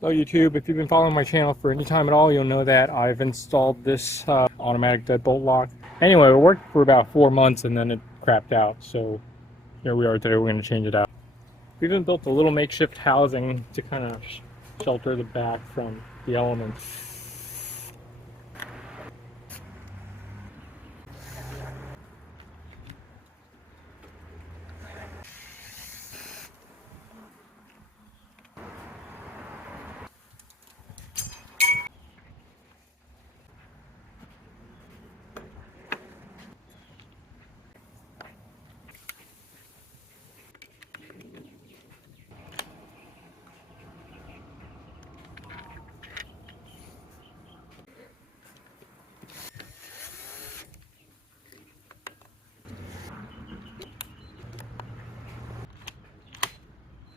Hello YouTube, if you've been following my channel for any time at all, you'll know that I've installed this automatic deadbolt lock. Anyway, it worked for about 4 months and then it crapped out, so here we are today. We're going to change it out. We even built a little makeshift housing to kind of shelter the back from the elements.